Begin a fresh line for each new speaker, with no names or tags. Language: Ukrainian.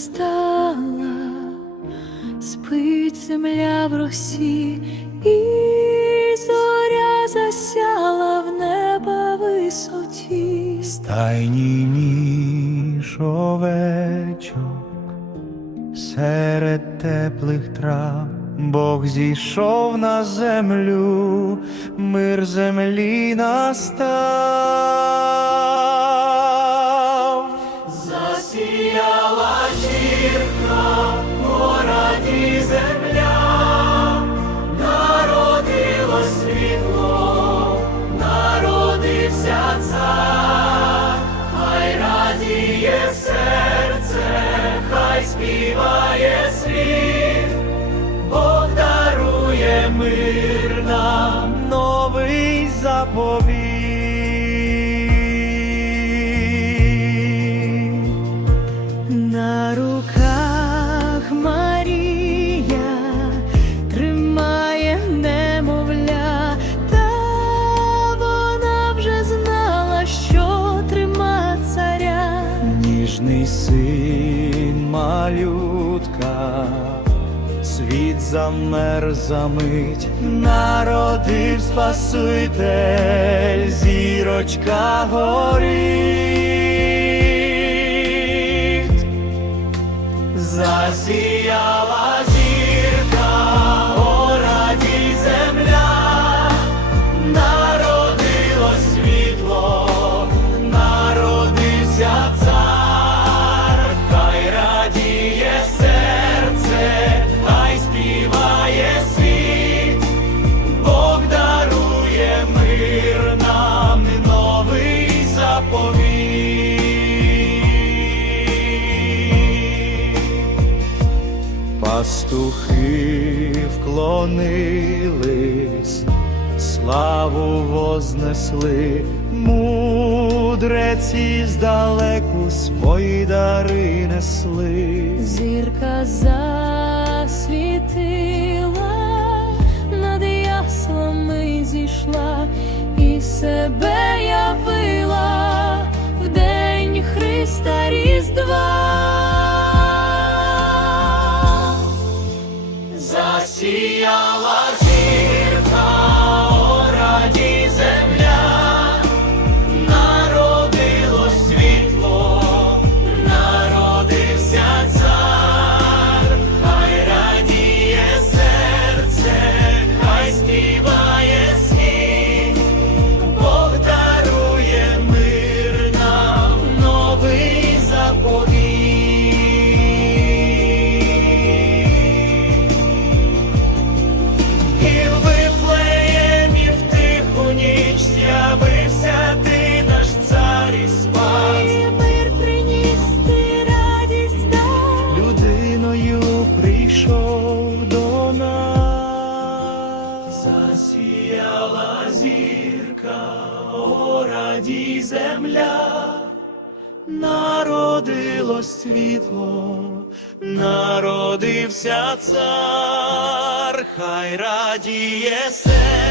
Настала, спить земля в росі, і зоря засяла в неба висоті.
Стайні ніж серед теплих трав, Бог зійшов на землю, мир землі настав. Мир нам новий заповіт.
На руках Марія тримає немовля, та вона вже знала, що трима царя.
Ніжний син малютка, світ замер за мить, народив Спаситель, зірочка горить, засіяла Пастухи вклонились, славу вознесли, мудреці здалеку свої дари несли.
Зірка засвітила, над яслами зійшла і себе явила в день Христа Різдва.
О земля. Народило світло, народився цар, хай радіє серце,